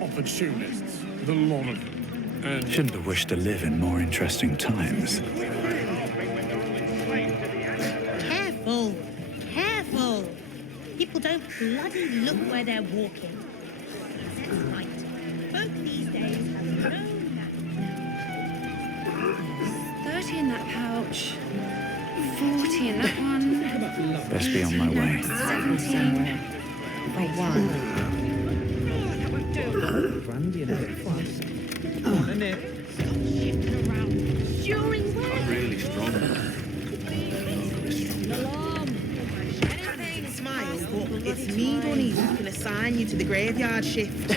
Opportunists, the lot of them. And Shouldn't have wished to live in more interesting times. Careful! Careful! People don't bloody look where they're walking. That's right. Folk these days have no knack. 30 in that pouch. 40 in that one. Best be on my way. 17. Wait, one. Brandy in a flask. Isn't it? Shifting around. During where? Really strong. Smile, but it's me, Bunny, who can assign you to the graveyard shift.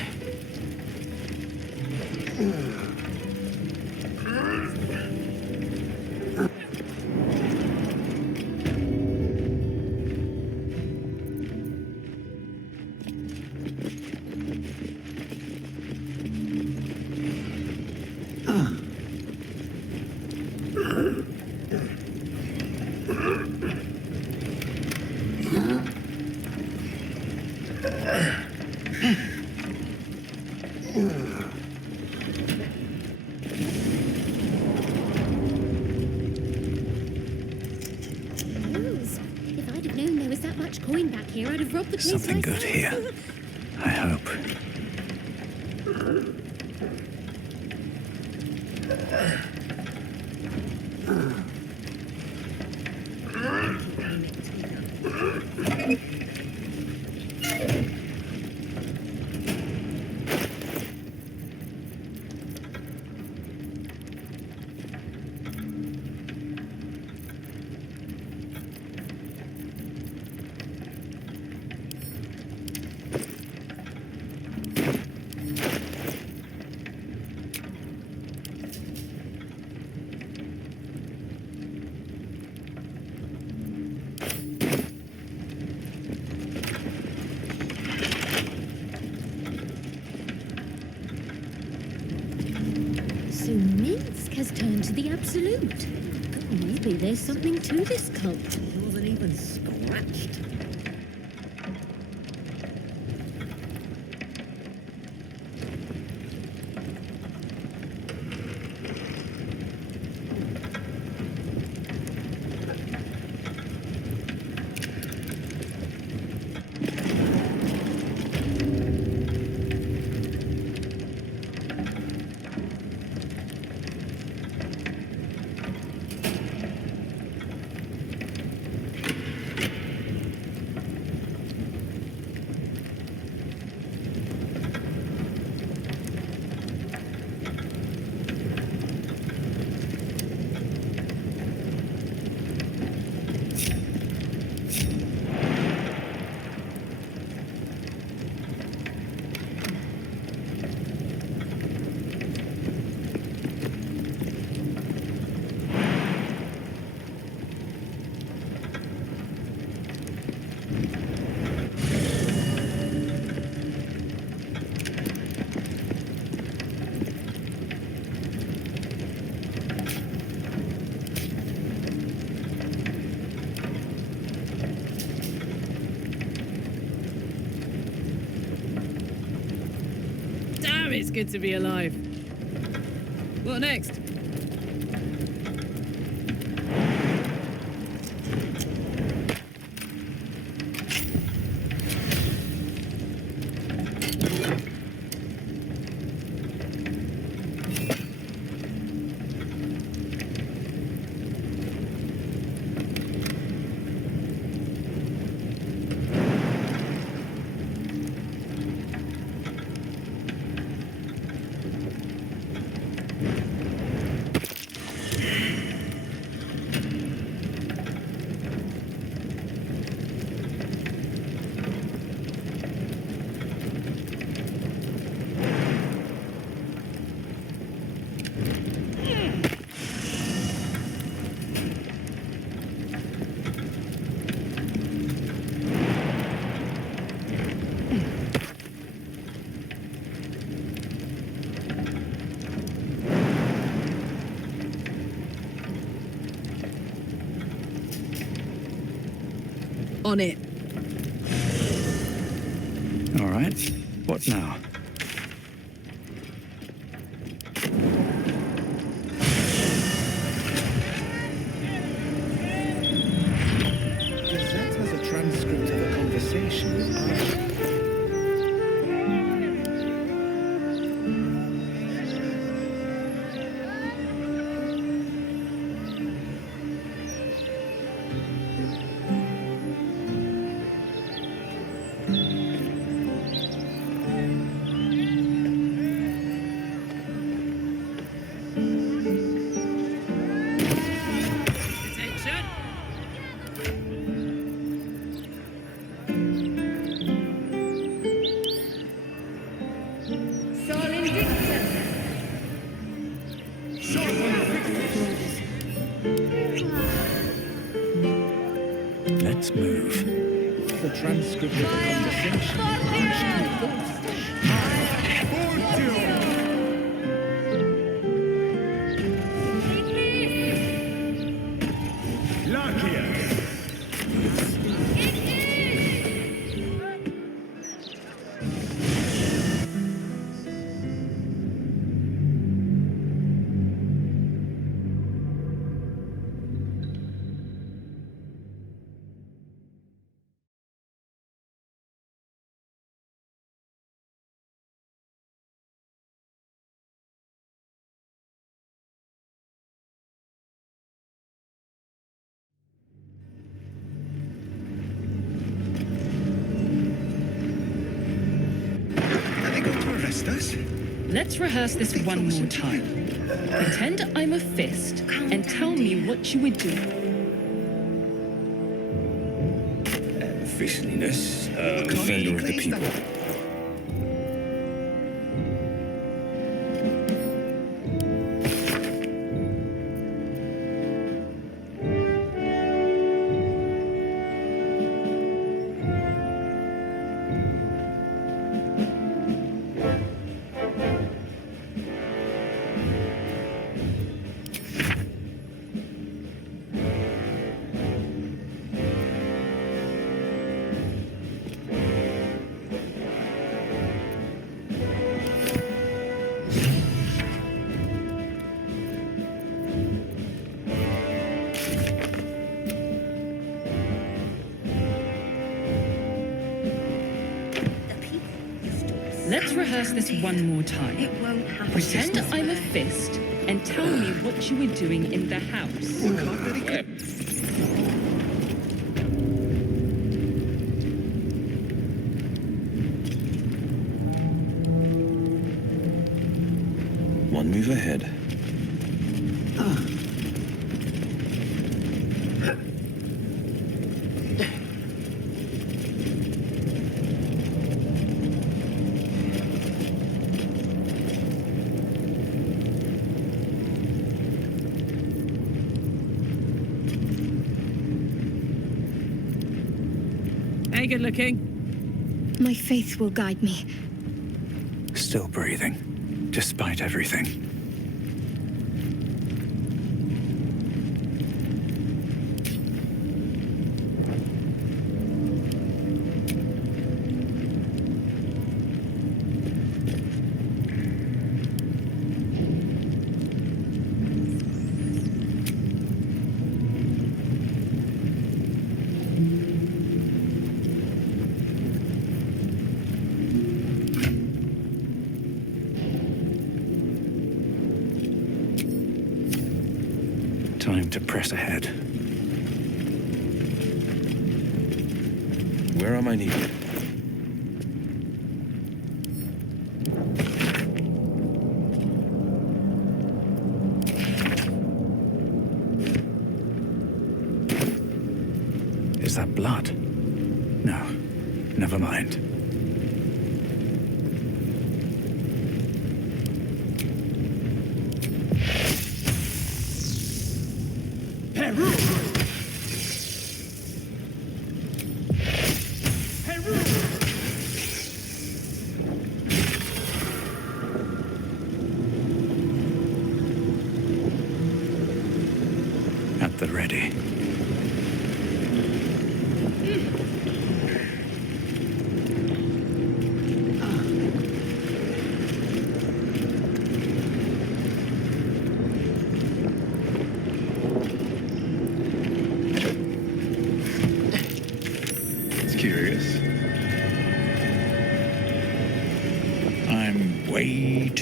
If I'd have known there was that much coin back here, I'd have robbed the place Something good myself. here. I hope. So Minsk has turned to the absolute. Oh, maybe there's something to this cult. He wasn't even scratched. Damn, it's good to be alive. What next? On it. All right. What now? Gazette has a transcript of a conversation with Arthur. Let's move. The transcript of a conversation with Are they going to arrest us? Let's rehearse this one more time. Pretend I'm a fist and tell me what you would do. Officialiness, defender of the people. Let's rehearse this one more time. It won't happen. Pretend I'm a fist and tell me what you were doing in the house. One move ahead. Hey, good looking. My faith will guide me. Still breathing, despite everything. Time to press ahead. Where am I needed? Is that blood? No, never mind. At the ready.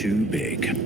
too big.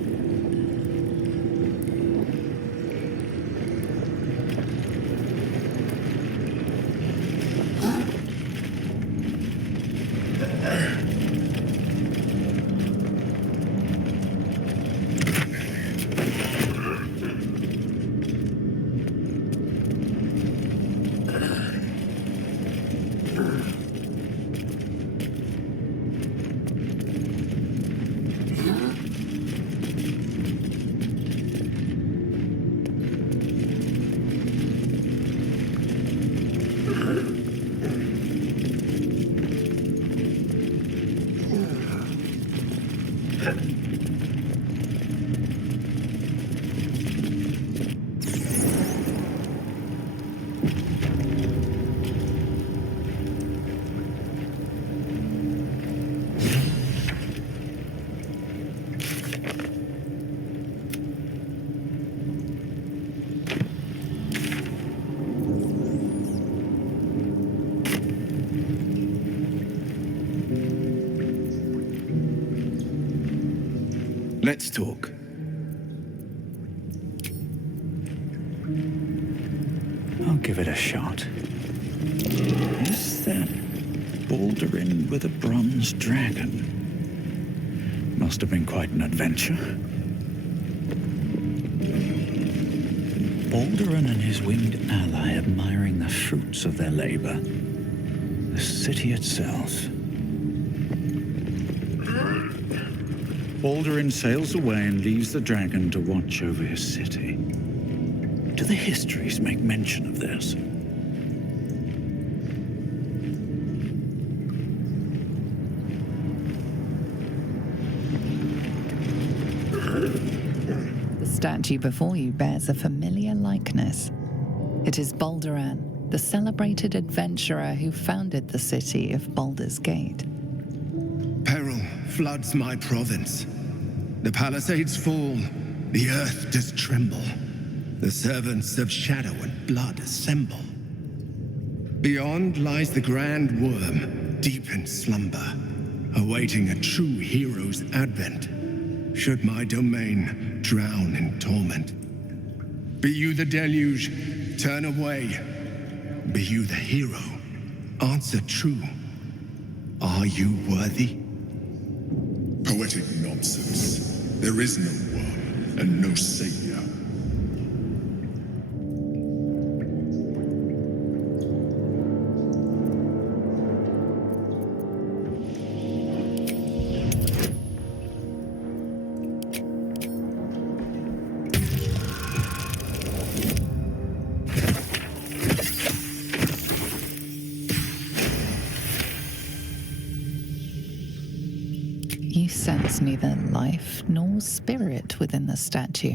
Let's talk. I'll give it a shot. Is that Balduran with a bronze dragon? Must have been quite an adventure. Balduran and his winged ally admiring the fruits of their labor. The city itself. Balduran sails away and leaves the dragon to watch over his city. Do the histories make mention of this? The statue before you bears a familiar likeness. It is Balduran, the celebrated adventurer who founded the city of Baldur's Gate. Peril floods my province. The palisades fall, the earth does tremble. The servants of shadow and blood assemble. Beyond lies the grand worm, deep in slumber, awaiting a true hero's advent, should my domain drown in torment. Be you the deluge, turn away. Be you the hero, answer true. Are you worthy? Poetic nonsense. There is no worm and no savior. You sense neither life nor spirit within the statue.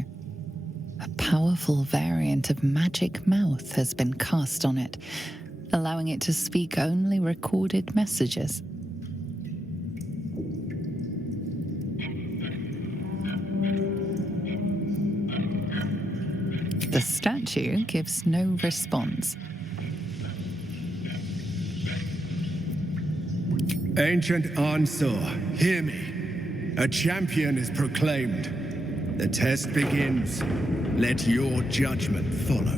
A powerful variant of magic mouth has been cast on it, allowing it to speak only recorded messages. The statue gives no response. Ancient Ansor, hear me. A champion is proclaimed. The test begins. Let your judgment follow.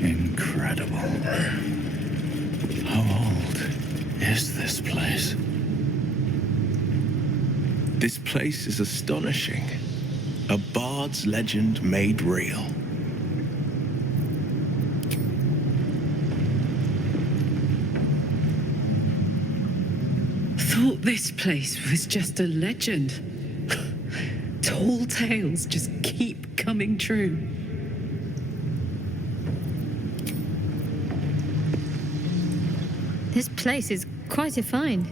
Incredible. How old is this place? This place is astonishing. A bard's legend made real. Thought this place was just a legend. Tall tales just keep coming true. This place is quite a find.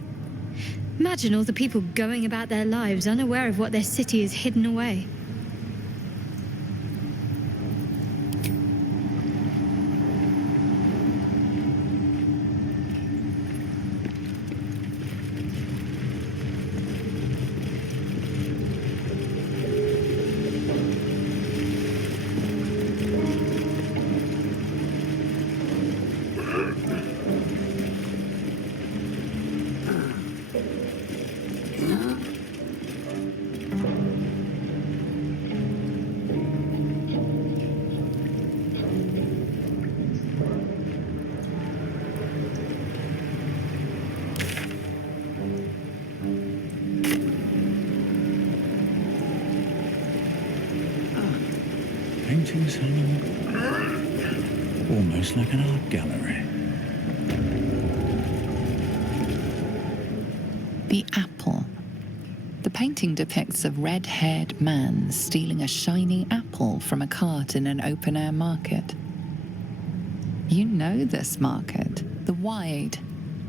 Imagine all the people going about their lives unaware of what their city is hidden away. paintings hanging almost like an art gallery. The apple. The painting depicts a red-haired man stealing a shiny apple from a cart in an open-air market. You know this market, the Wide,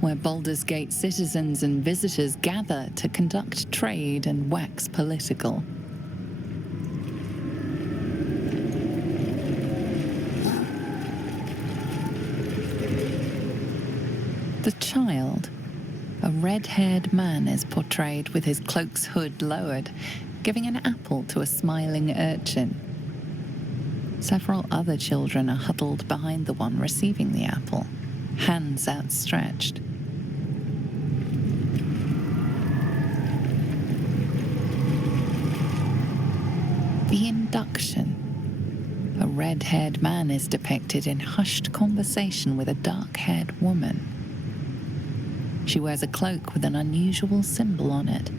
where Baldur's Gate citizens and visitors gather to conduct trade and wax political. The child. A red-haired man is portrayed with his cloak's hood lowered, giving an apple to a smiling urchin. Several other children are huddled behind the one receiving the apple, hands outstretched. The induction. A red-haired man is depicted in hushed conversation with a dark-haired woman. She wears a cloak with an unusual symbol on it,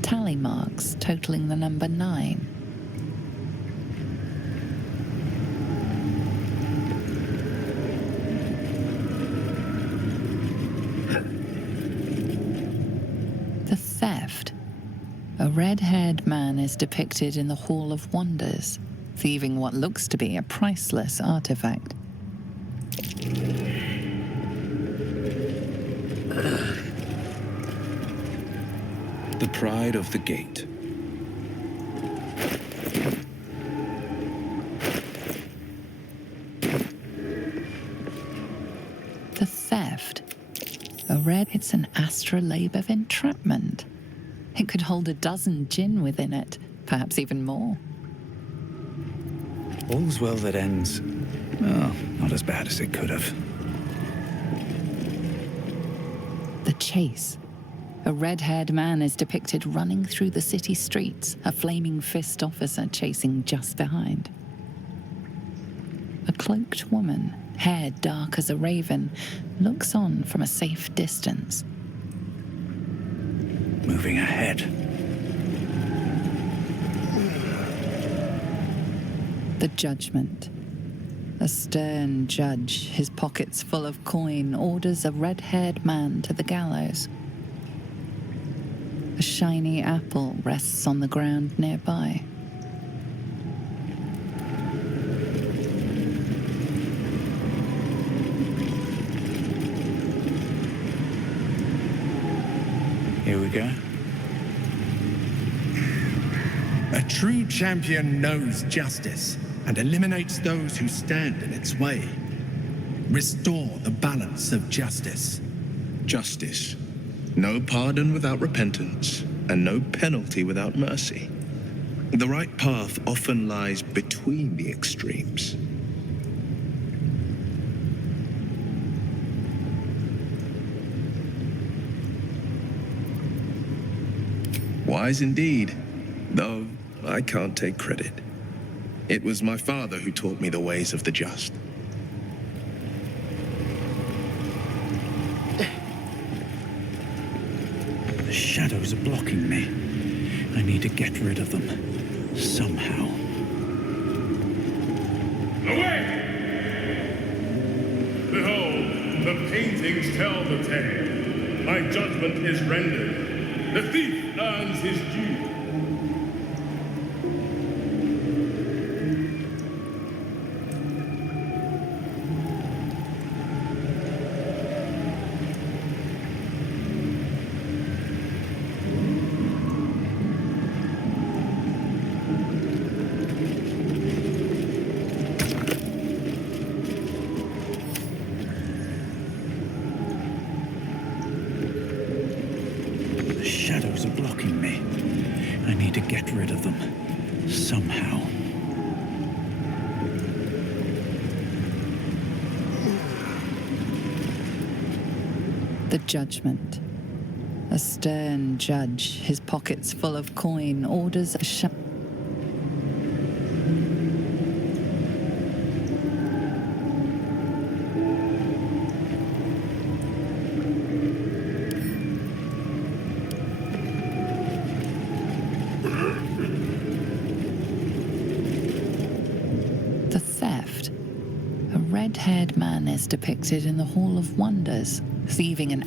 tally marks totaling the number 9. The theft. A red-haired man is depicted in the Hall of Wonders, thieving what looks to be a priceless artifact. The pride of the gate. The theft. It's an astrolabe of entrapment. It could hold a dozen djinn within it, perhaps even more. All's well that ends. Well, not as bad as it could have. The chase. A red-haired man is depicted running through the city streets, a flaming fist officer chasing just behind. A cloaked woman, hair dark as a raven, looks on from a safe distance. Moving ahead. The judgment. A stern judge, his pockets full of coin, orders a red-haired man to the gallows. A shiny apple rests on the ground nearby. Here we go. A true champion knows justice and eliminates those who stand in its way. Restore the balance of justice. Justice. No pardon without repentance, and no penalty without mercy. The right path often lies between the extremes. Wise indeed, though I can't take credit. It was my father who taught me the ways of the just. The shadows are blocking me. I need to get rid of them. Somehow. Away! Behold, the paintings tell the tale. My judgment is rendered. The thief earns his due. The shadows are blocking me. I need to get rid of them. Somehow. The judgment. A stern judge, his pockets full of coin, orders a red-haired man is depicted in the Hall of Wonders, thieving an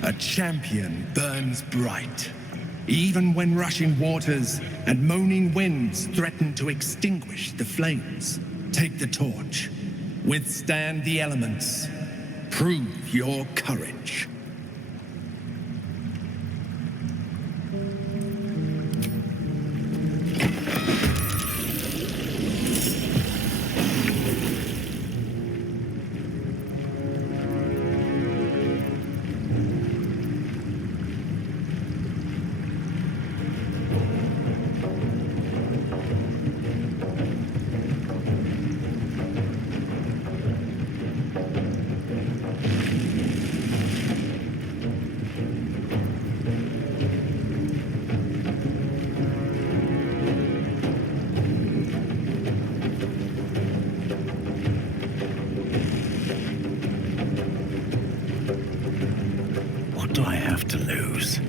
A champion burns bright, even when rushing waters and moaning winds threaten to extinguish the flames. Take the torch, withstand the elements, prove your courage. What do I have to lose?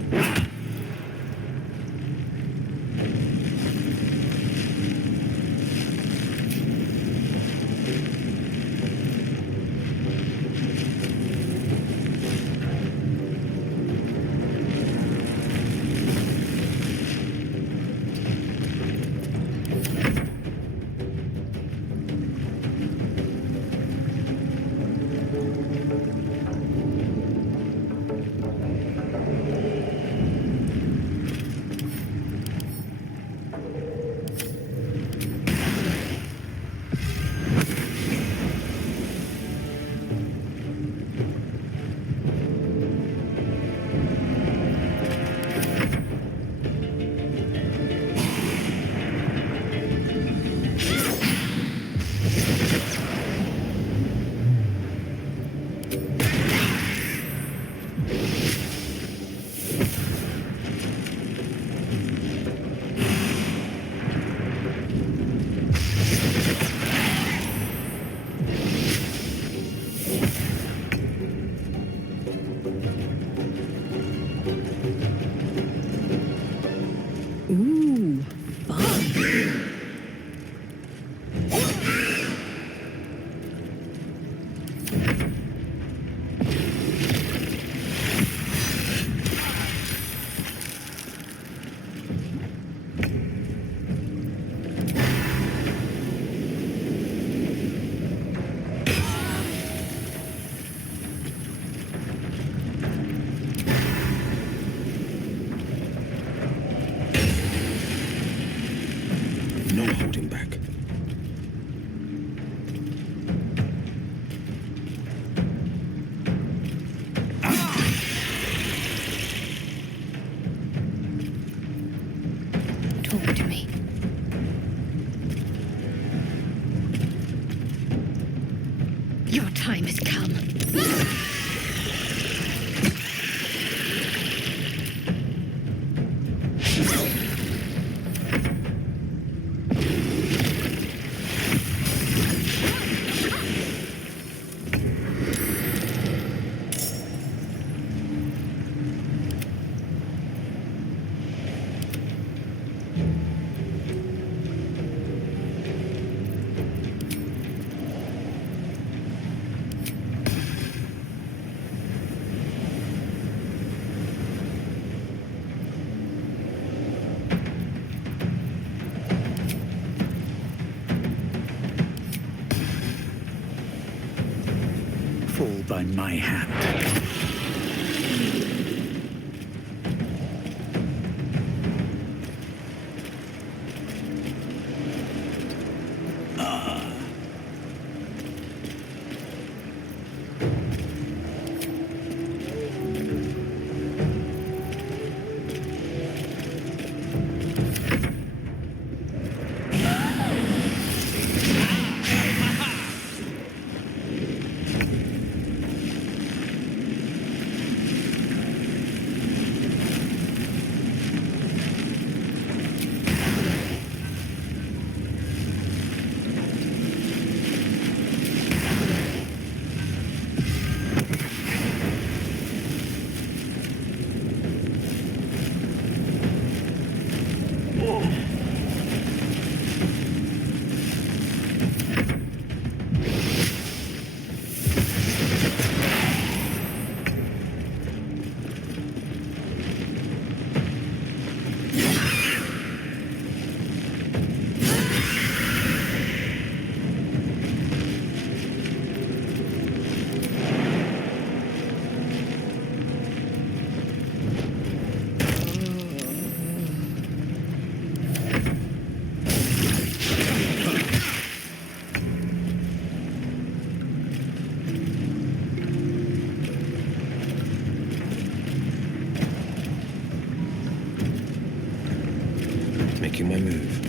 Ooh, fun. No holding back. Talk to me. Your time has come. fall by my hand. Making my move.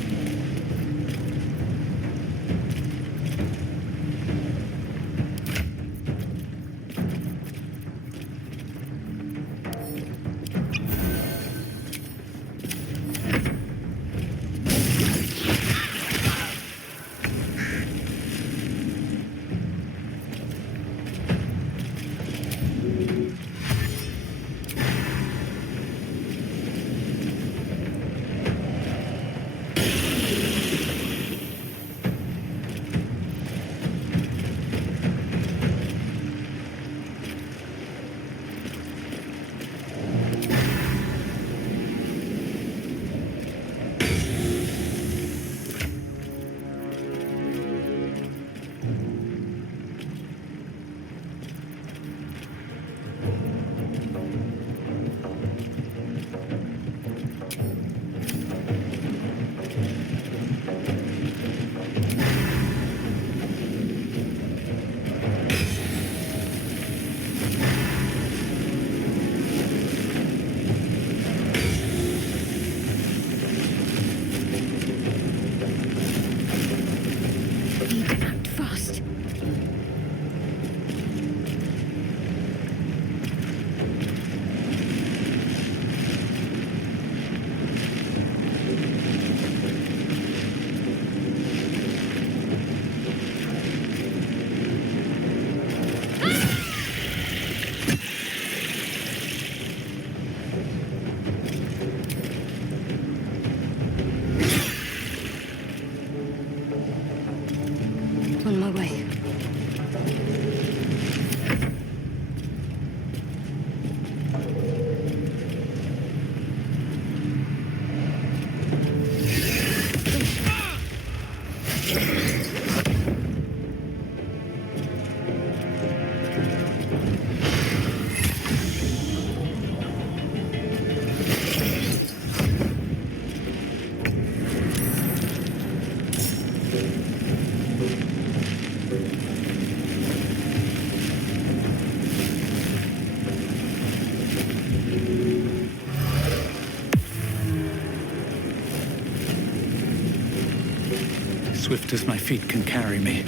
On my way. Swift as my feet can carry me.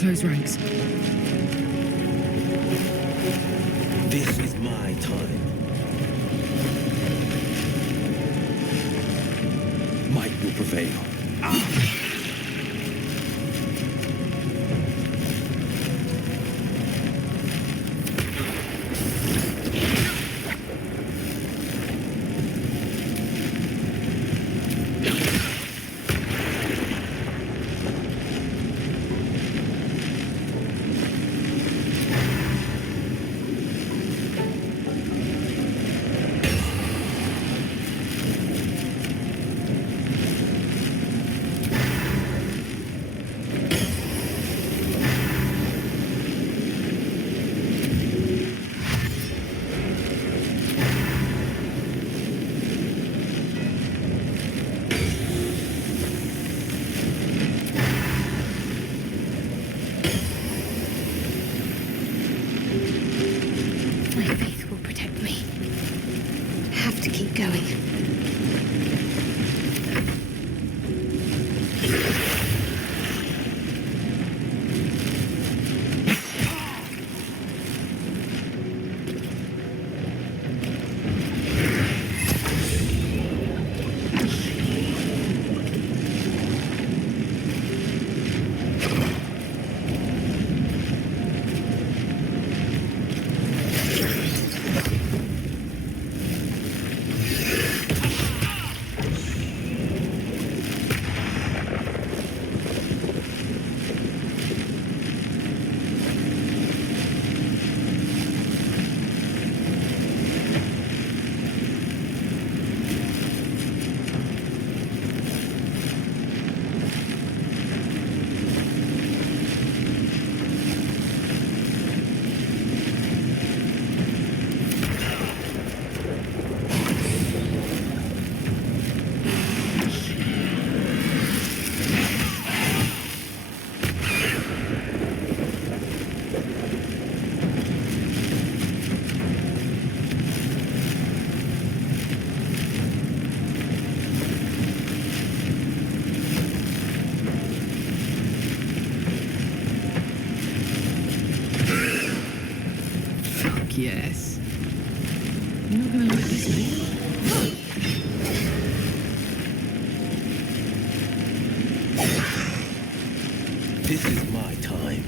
close ranks. This is my time. Might will prevail. My faith will protect me. Have to keep going. Yes. You're not gonna like this, mate. This is my time.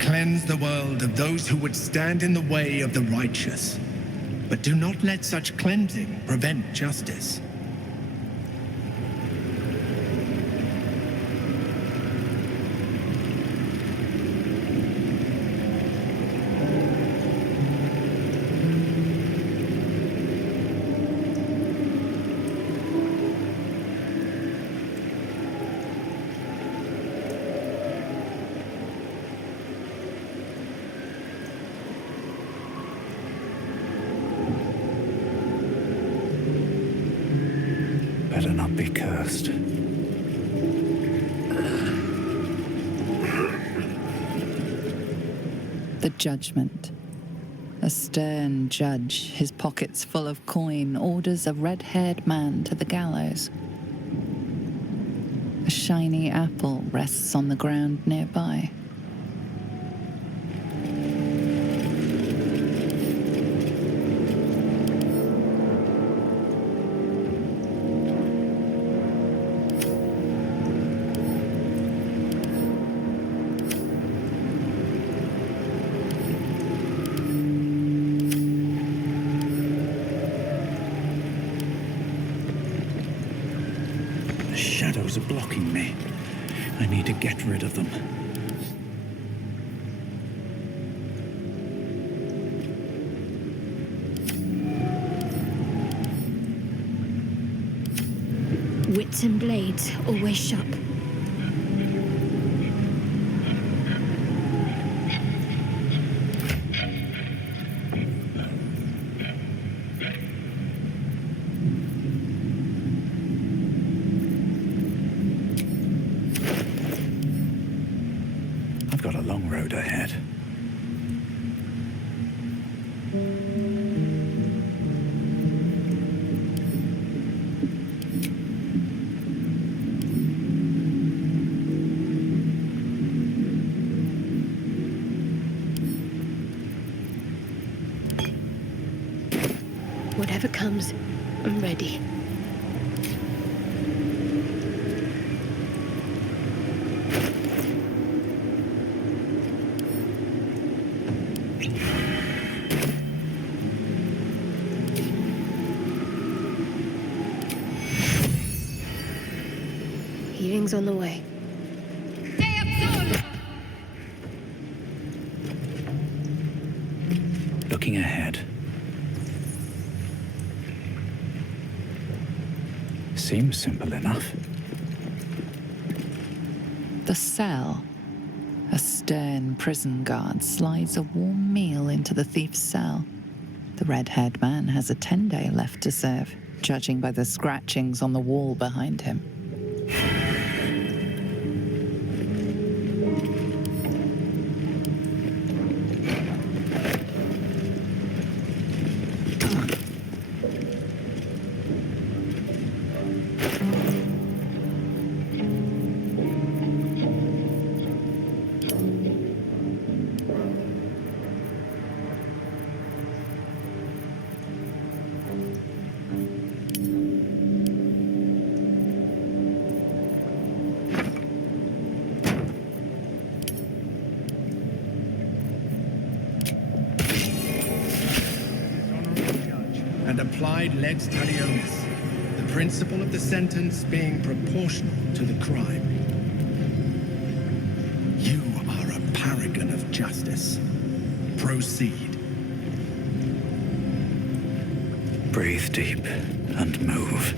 Cleanse the world of those who would stand in the way of the righteous. But do not let such cleansing prevent justice. be cursed. The judgment. A stern judge, his pockets full of coin, orders a red-haired man to the gallows. A shiny apple rests on the ground nearby. Shadows are blocking me. I need to get rid of them. Wits and blades always sharp. I've got a long road ahead. Whatever comes, I'm ready. Healing's on the way. Looking ahead. Seems simple enough. The cell. A stern prison guard slides a warm meal into the thief's cell. The red-haired man has a 10-day left to serve, judging by the scratchings on the wall behind him. And applied lex talionis, the principle of the sentence being proportional to the crime. You are a paragon of justice. Proceed. Breathe deep and move.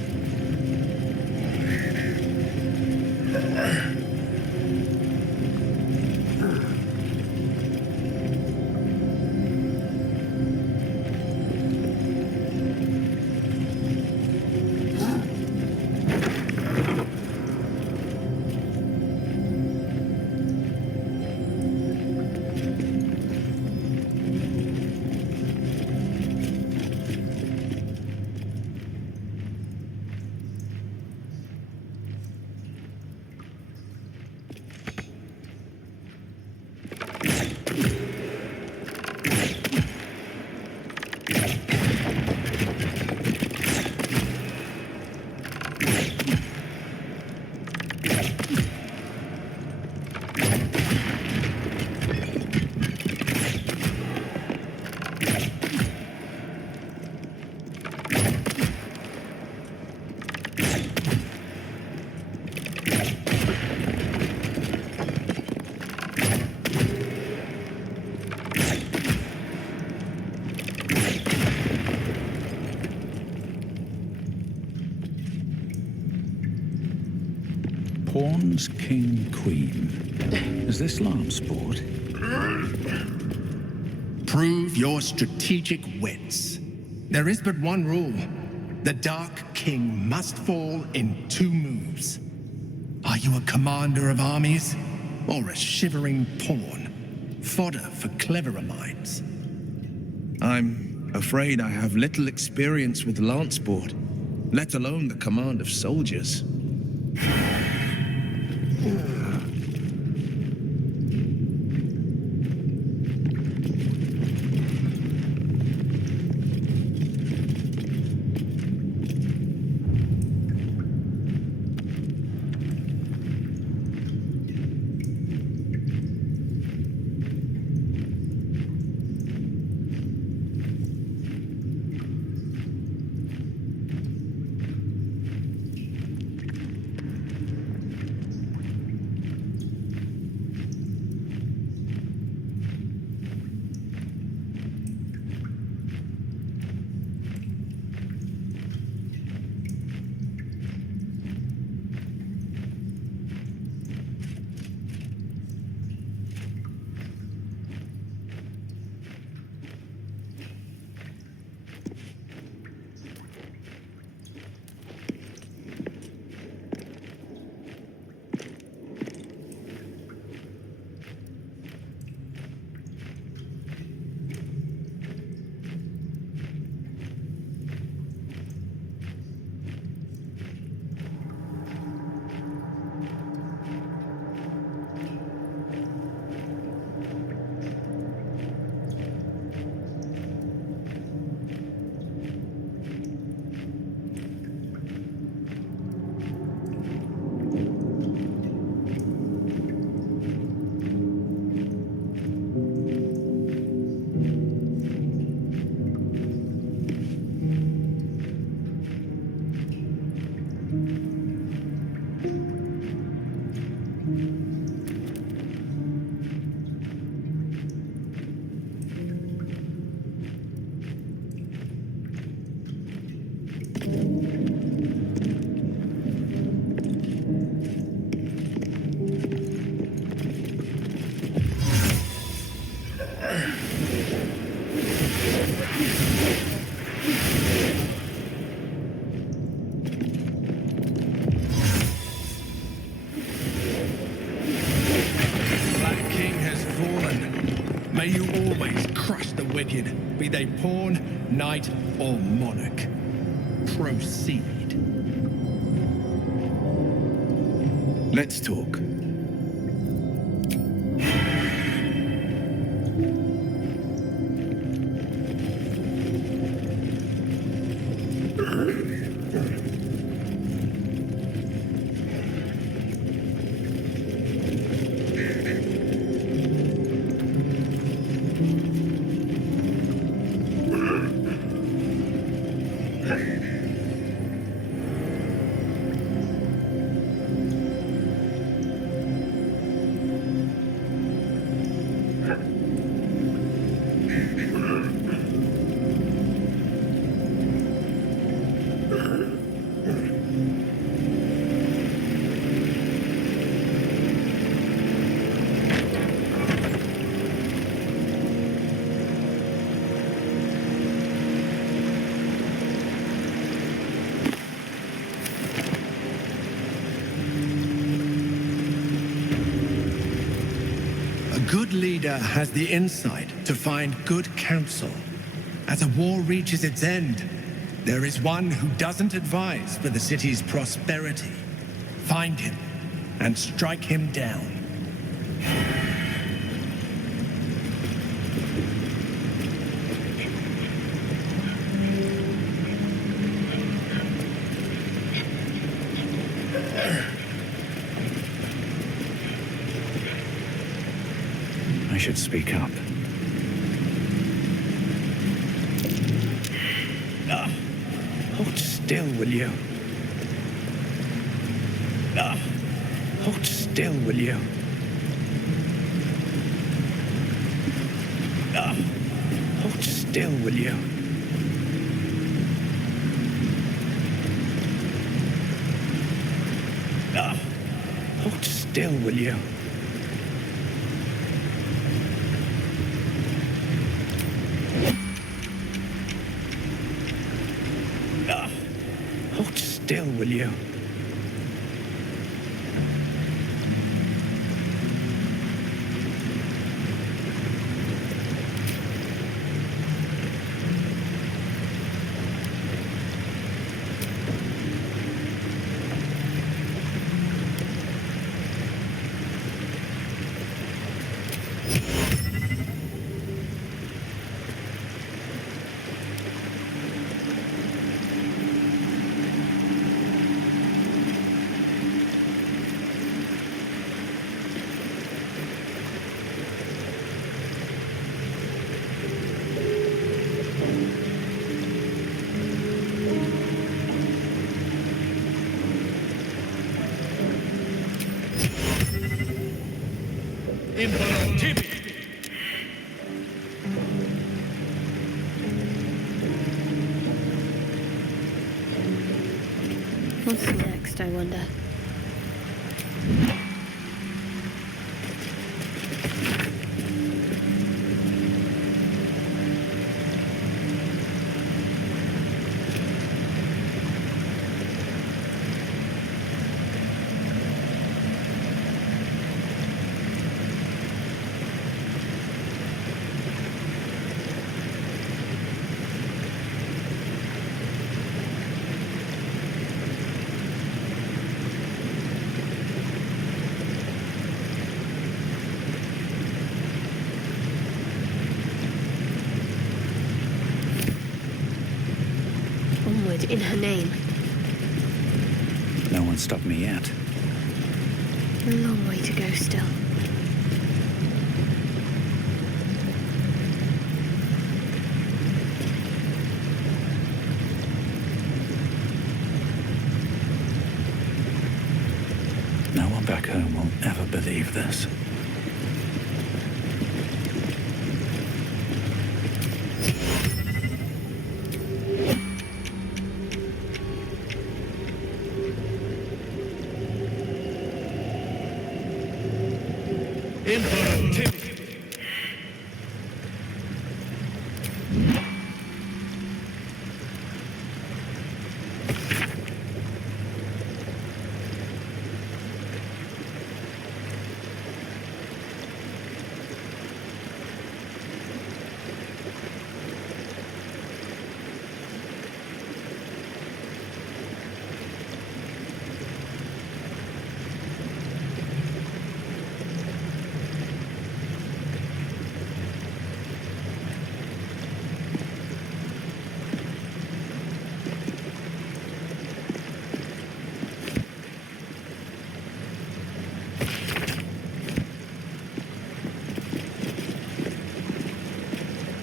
Pawns, king, queen. Is this lamp sport? Prove your strategic wits. There is but one rule. The Dark King must fall in 2 moves. Are you a commander of armies, or a shivering pawn, fodder for cleverer minds? I'm afraid I have little experience with lance sport, let alone the command of soldiers. May you always crush the wicked, be they pawn, knight, or monarch. Proceed. Let's talk. A good leader has the insight to find good counsel. As a war reaches its end, there is one who doesn't advise for the city's prosperity. Find him and strike him down. I should speak up. Hold still, will you? Hold still, will you? Hold still, will you? Hold still, will you? Hold still, will you? What's next, I wonder? In her name. No one stopped me yet. A long way to go still. No one back home will ever believe this.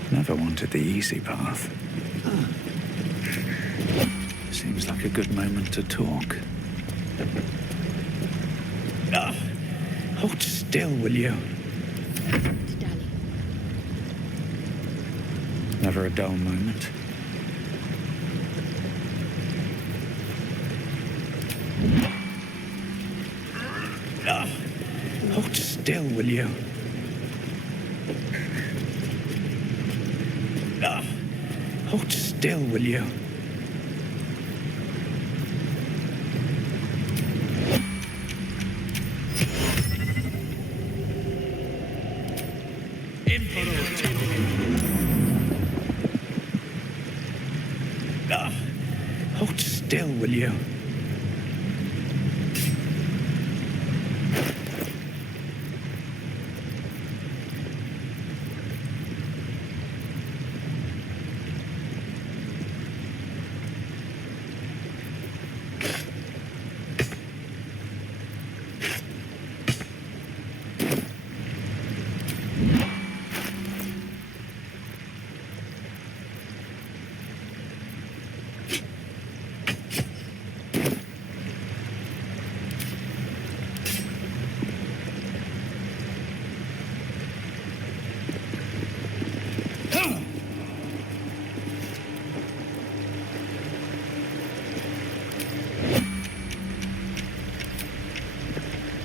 Never wanted the easy path. Seems like a good moment to talk. Hold still, will you? Never a dull moment. Hold still, will you? Hold still, will you? Hold still, will you?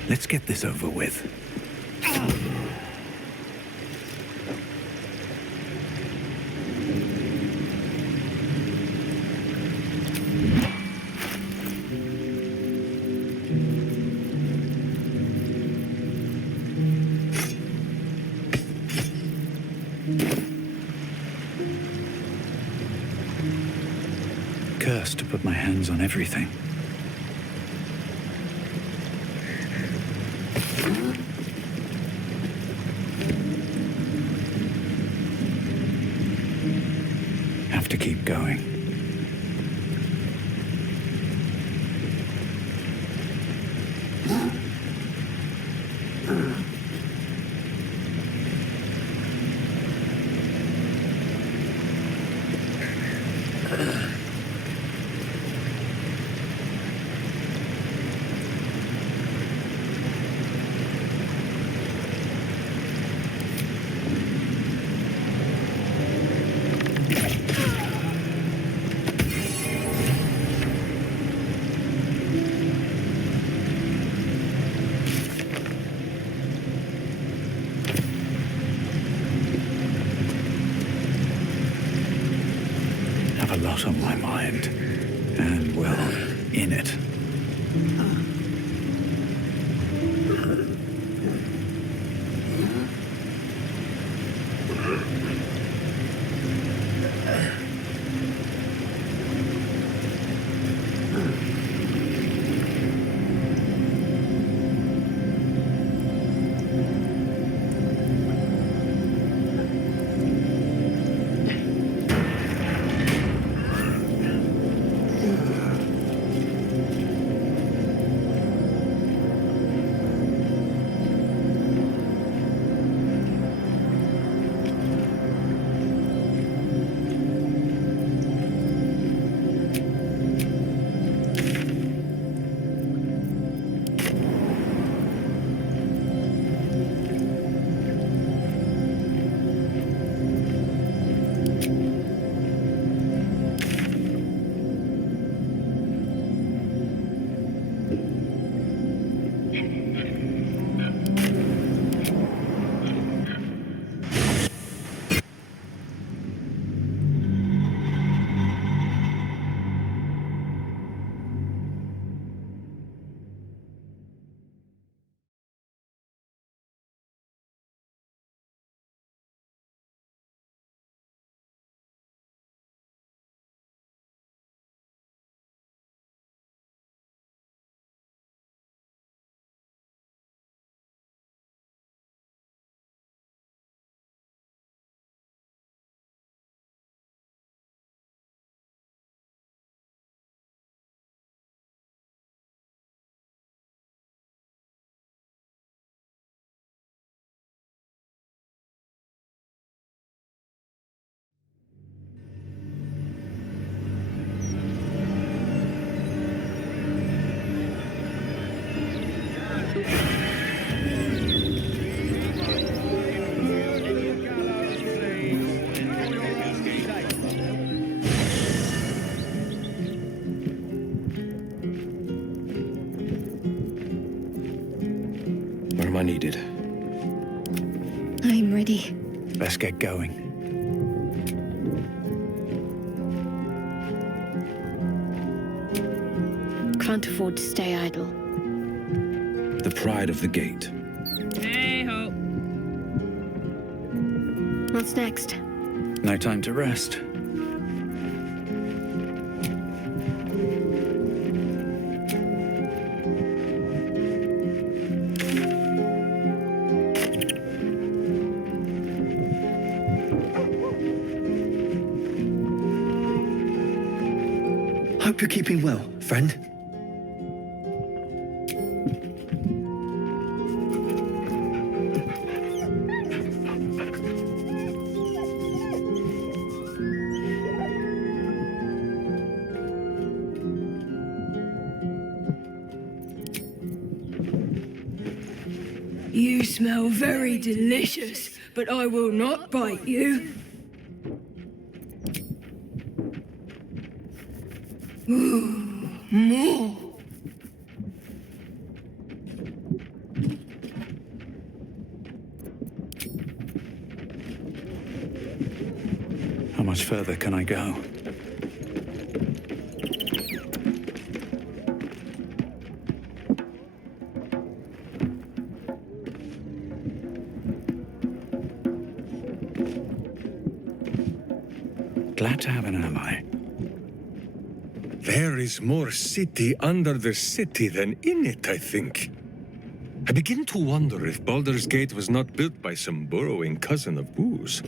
Let's get this over with. Cursed to put my hands on everything. Have to keep going. A lot on my mind, and well, in it. Where am I needed? I'm ready. Let's get going. Can't afford to stay idle. The pride of the gate. Hey ho. What's next? No time to rest. Hope you're keeping well, friend. You smell very delicious, but I will not bite you. Ooh, more. How much further can I go? Glad to have an ally. There is more city under the city than in it, I think. I begin to wonder if Baldur's Gate was not built by some burrowing cousin of Boo's.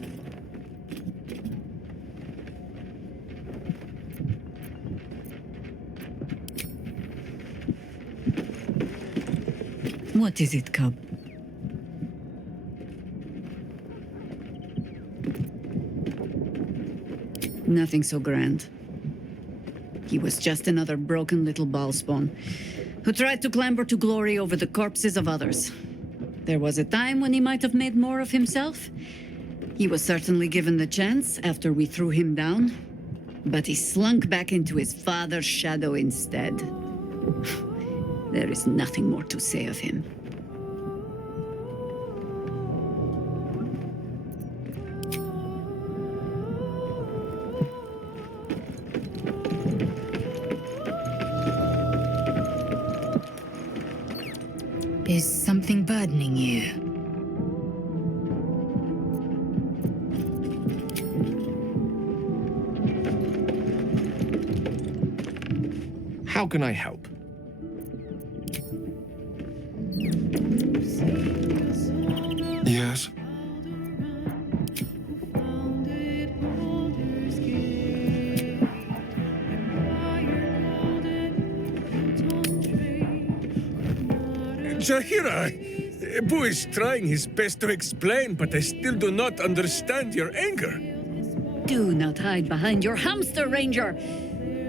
What is it, cub? Nothing so grand. He was just another broken little ballspawn who tried to clamber to glory over the corpses of others. There was a time when he might have made more of himself. He was certainly given the chance after we threw him down, but he slunk back into his father's shadow instead. There is nothing more to say of him. Is something burdening you? How can I help? Yes? Jahira! Boo is trying his best to explain, but I still do not understand your anger. Do not hide behind your hamster, Ranger.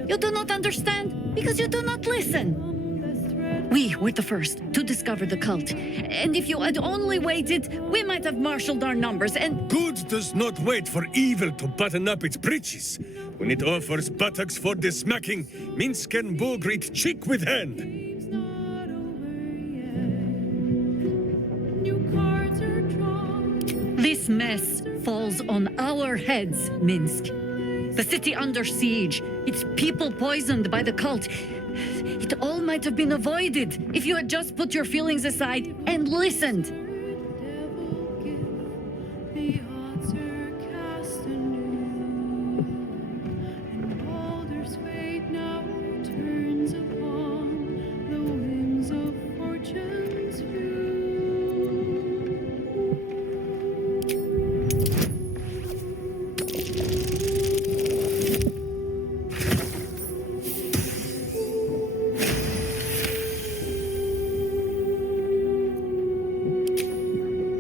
You do not understand because you do not listen. We were the first to discover the cult, and if you had only waited, we might have marshaled our numbers and— Good does not wait for evil to button up its breeches. When it offers buttocks for the smacking, Minsk and Boo greet cheek with hand. This mess falls on our heads, Minsk. The city under siege, its people poisoned by the cult. It all might have been avoided if you had just put your feelings aside and listened.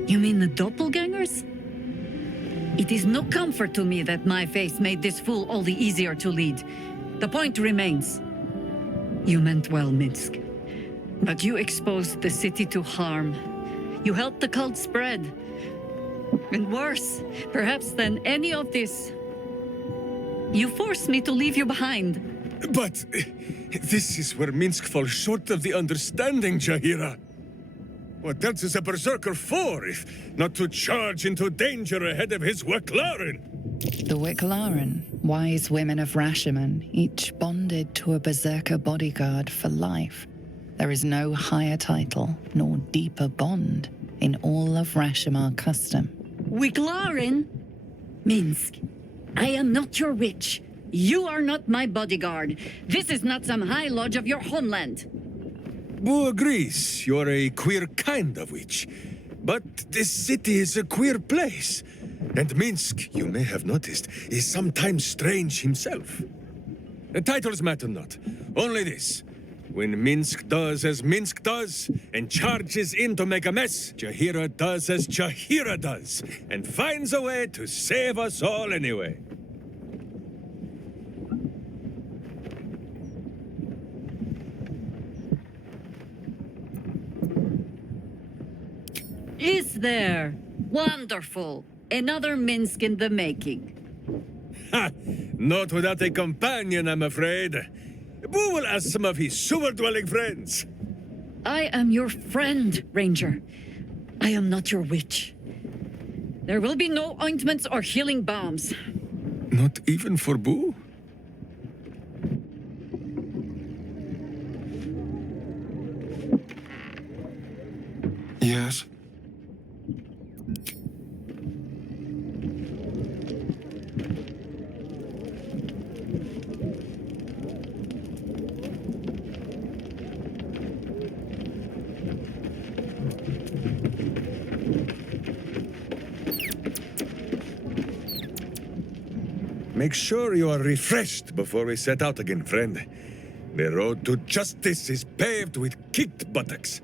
You mean the doppelgangers? It is no comfort to me that my face made this fool all the easier to lead. The point remains. You meant well, Minsk. But you exposed the city to harm. You helped the cult spread. And worse, perhaps than any of this, you forced me to leave you behind. But this is where Minsk falls short of the understanding, Jahira. What else is a berserker for, if not to charge into danger ahead of his Wicklaren? The Wicklaren, wise women of Rashomon, each bonded to a berserker bodyguard for life. There is no higher title nor deeper bond in all of Rashomon custom. Wicklaren? Minsk, I am not your witch. You are not my bodyguard. This is not some high lodge of your homeland. Boo agrees you're a queer kind of witch. But this city is a queer place. And Minsk, you may have noticed, is sometimes strange himself. The titles matter not. Only this. When Minsk does as Minsk does, and charges in to make a mess, Jahira does as Jahira does, and finds a way to save us all anyway. Is there? Wonderful. Another Minsk in the making. Ha! Not without a companion, I'm afraid. Boo will ask some of his sewer-dwelling friends. I am your friend, Ranger. I am not your witch. There will be no ointments or healing balms. Not even for Boo? Yes? Make sure you are refreshed before we set out again, friend. The road to justice is paved with kicked buttocks.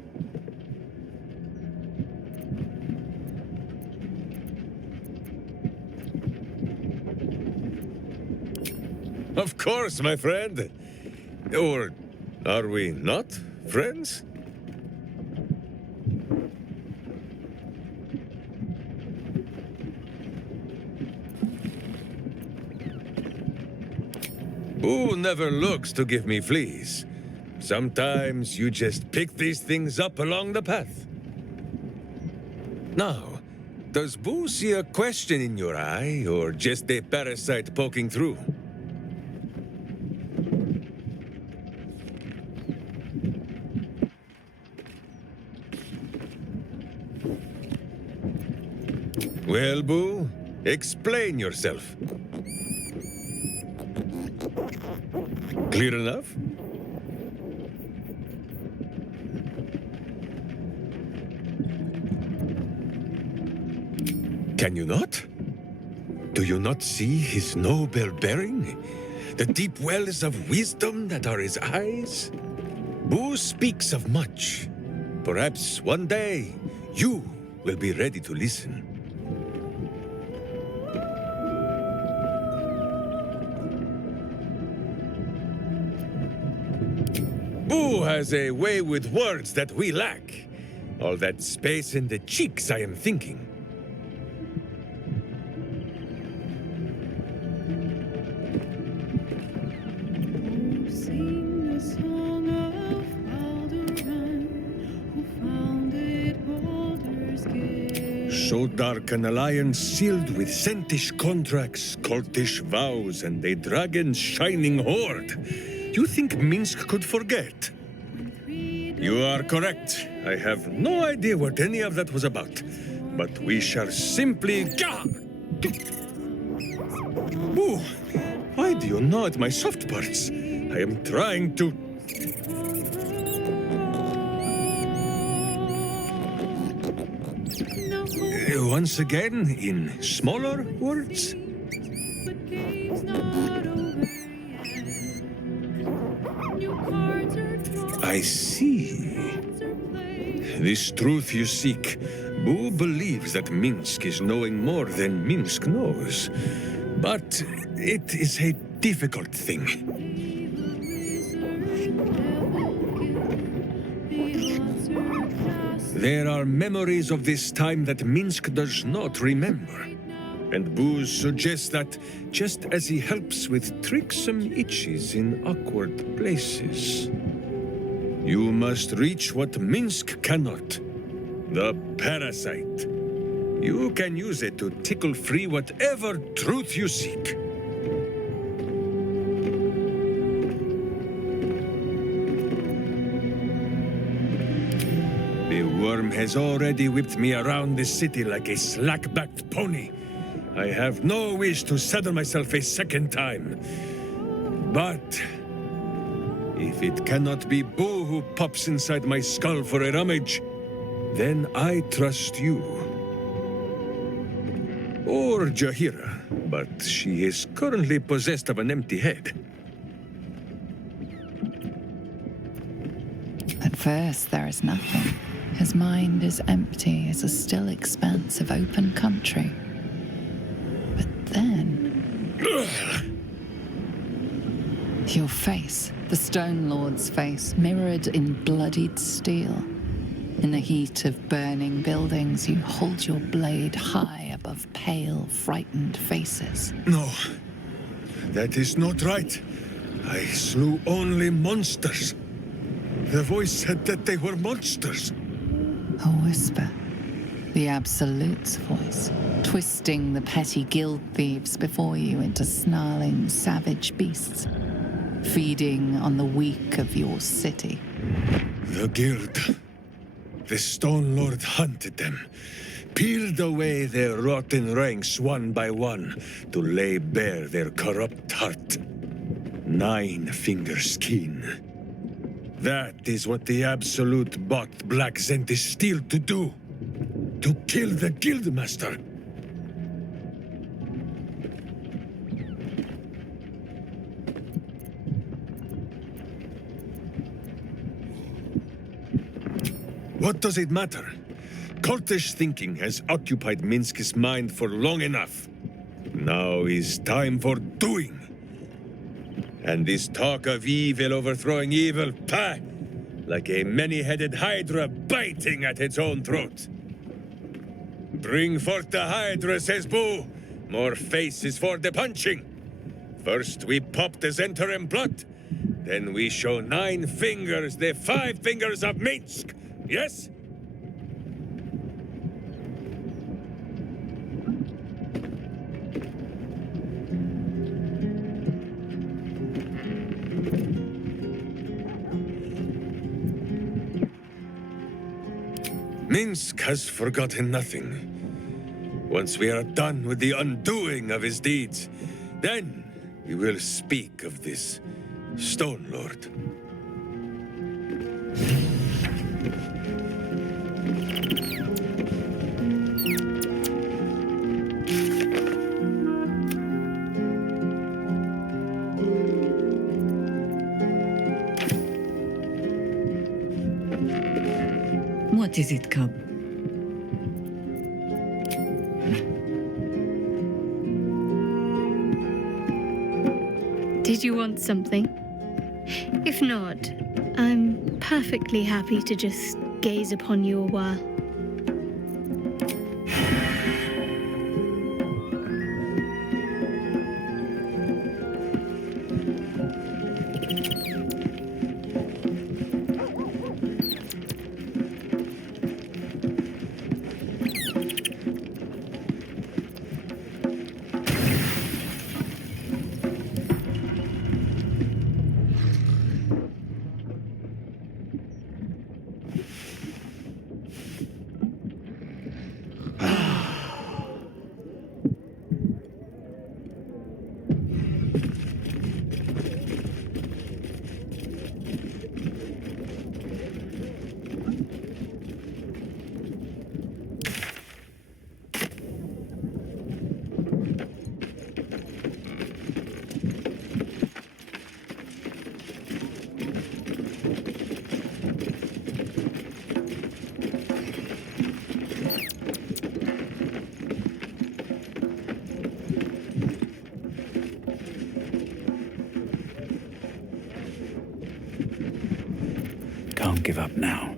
Of course, my friend. Or are we not friends? Who never looks to give me fleas? Sometimes you just pick these things up along the path. Now, does Boo see a question in your eye, or just a parasite poking through? Well, Boo, explain yourself. Clear enough? Can you not? Do you not see his noble bearing? The deep wells of wisdom that are his eyes? Boo speaks of much. Perhaps one day, you will be ready to listen. Boo has a way with words that we lack. All that space in the cheeks, I am thinking. Sing the song of Balduran, who founded Baldur's Gate. So dark an alliance sealed with scentish contracts, cultish vows, and a dragon's shining horde. You think Minsk could forget? You are correct. I have no idea what any of that was about. But we shall simply... Boo! Why do you gnaw at my soft parts? I am trying to... Once again, in smaller words? I see. This truth you seek. Boo believes that Minsk is knowing more than Minsk knows. But it is a difficult thing. There are memories of this time that Minsk does not remember. And Boo suggests that, just as he helps with tricksome itches in awkward places, you must reach what Minsk cannot. The parasite. You can use it to tickle free whatever truth you seek. The worm has already whipped me around the city like a slack-backed pony. I have no wish to saddle myself a second time. But if it cannot be Boo who pops inside my skull for a rummage, then I trust you. Or Jahira, but she is currently possessed of an empty head. At first, there is nothing. His mind is empty as a still expanse of open country. But then... Your face, the Stone Lord's face, mirrored in bloodied steel. In the heat of burning buildings, you hold your blade high above pale, frightened faces. No, that is not right. I slew only monsters. The voice said that they were monsters. A whisper. The Absolute's voice, twisting the petty guild thieves before you into snarling, savage beasts, feeding on the weak of your city. The guild. The Stone Lord hunted them, peeled away their rotten ranks one by one to lay bare their corrupt heart. 9-finger skin. That is what the Absolute bought Black Zentish Steel to do. To kill the Guildmaster. What does it matter? Cultish thinking has occupied Minsk's mind for long enough. Now is time for doing. And this talk of evil overthrowing evil, pah! Like a many-headed hydra biting at its own throat. Bring forth the hydra, says Boo. More faces for the punching. First we pop the Zentarim blood, then we show 9 fingers, the 5 fingers of Minsk. Yes? Minsk has forgotten nothing. Once we are done with the undoing of his deeds, then we will speak of this Stone Lord. What is it, Cub? Did you want something? If not, I'm perfectly happy to just gaze upon you a while. Can't give up now.